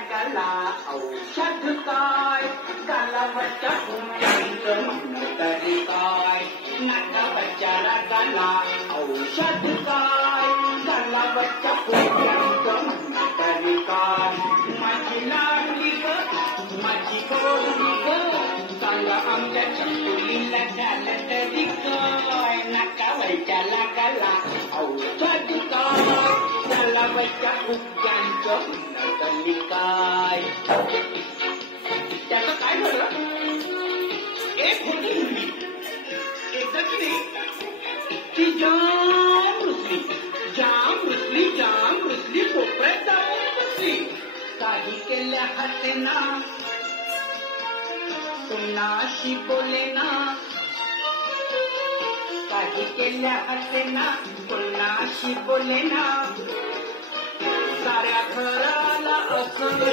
रागाला औषध काय कालावच्या पुण्याचं म्हणणं तरी काय नागावच्या रागाला औषध काय कालावच्या पुण्याचं म्हणणं तरी काय माझी लाडली ग माझी गोडली ग सांगा आमच्या चकुलीला झालं तरी काय नागावच्या रागाला औषध काय कालावच्या पुण्याचं म्हणणं तरी काय त्याचं काय झालं एक होती मुलगी एकदा की नाही ती जाम रुसली कोपऱ्यात जाऊन बसली काही केल्या हातेना कुणाशी बोलेना काही केल्या हातेना कुणाशी बोलेना साऱ्या घराला असं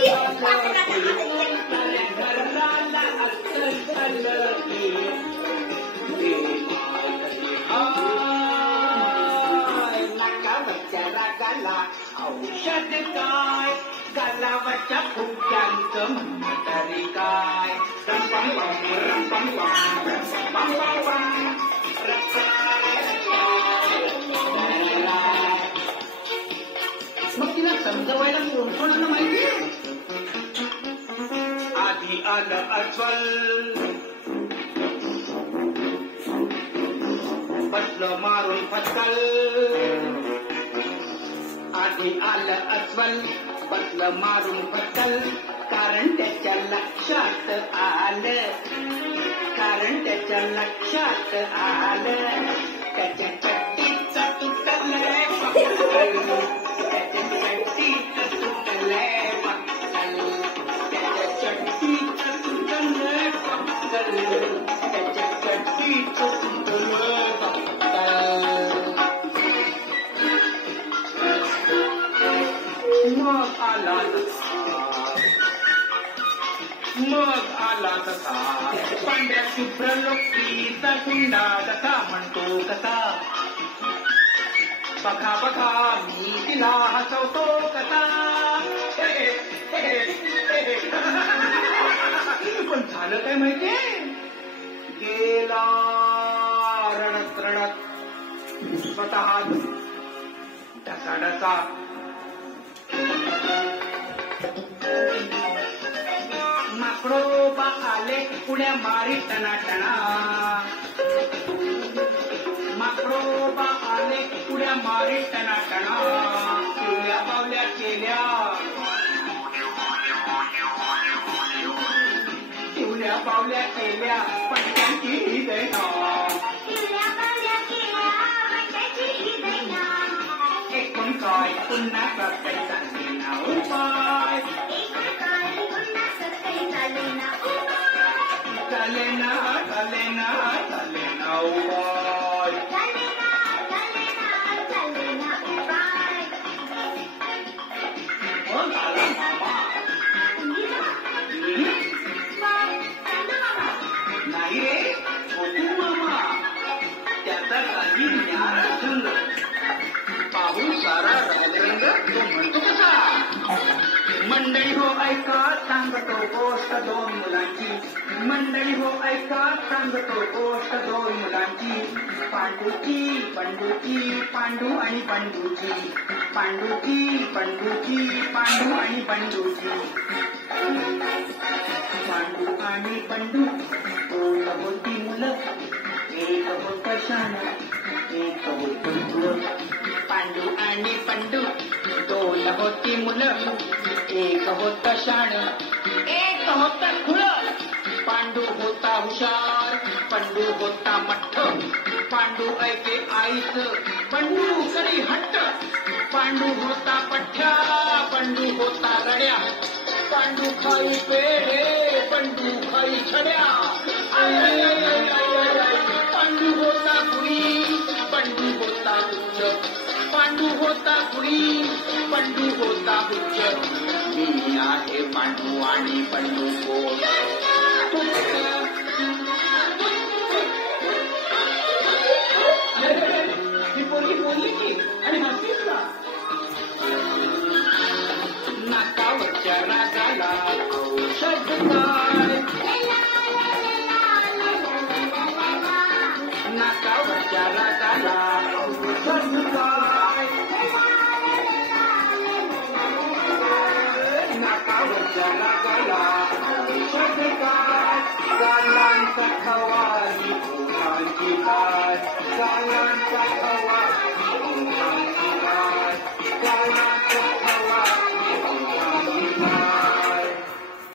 साऱ्या घराला असं झालं की नाकावच्या रागाला औषध काय गालावच्या फुग्यांचं म्हणणं तरी काय मग तिला समजवायला कोण कोण आलं माहितीये आधी आलं अस्वल बसलं मारून फटकल आधी आलं अस्वल बसलं मारून फटकल कारण त्याच्या लक्षात आलं त्याच्या चड्डीचं तुटलंय पक्कल त्याच्या चड्डीचं तुटलंय पक्कल त्याच्या चड्डीचं तुटलंय पक्कल त्याच्या चड्डीचं तुटलंय पक्कल मग आला तसा पांढऱ्या शुभ्र लोकीचा गुंडा कसा म्हणतो कसा बघा बघा मी तिला हसवतो कसा पण झालं काय माहितीये गेला रडत रडत स्वतः ढसा माकडोबा आले पुण्या मारी टनाटणा माकडोबा आले पुण्या मारी टनाटणा पिवल्या पावल्या केल्या पण त्यांची हृदय एकूण काय पुन्हा करता उपाय Kalena नाही रे मामा त्याचा काही ज्ञान पाहून सारा राजरंग तो म्हणतो कसा मंडळी हो ऐका सांगतो गोष्ट दोन मुलांची मंडळी हो ऐका सांगतो गोष्ट दोन मुलांची पांडू आणि बंडूची पांडू आणि बंडूची पांडू आणि बंडू दोन होती मुलं एक होत शान एक होत खुळ पांडू आणि बंडू दोन होती मुलं एक होत शान एक होत खुळ पांडू होता हुशार पंडू होता मठ्ठ पांडू ऐके आईच पंडू करी हट्ट पांडू होता पठ्ठ्या पंडू होता रड्या पांडू खाई पेढे पंडू खाई छड्या पांडू होता कुडी पंडू होता उच्च पांडू होता कुडी पंडू होता उच्च मी आहे पांडू आणि पंडू कोण बोलली आणि हसीला नाकावरच्या रागा काय नाकावरच्या रागाला औषध काय नाकावरच्या रागाला औषध काय गालांचा खवारी फुलांची काय गालांचा खवारी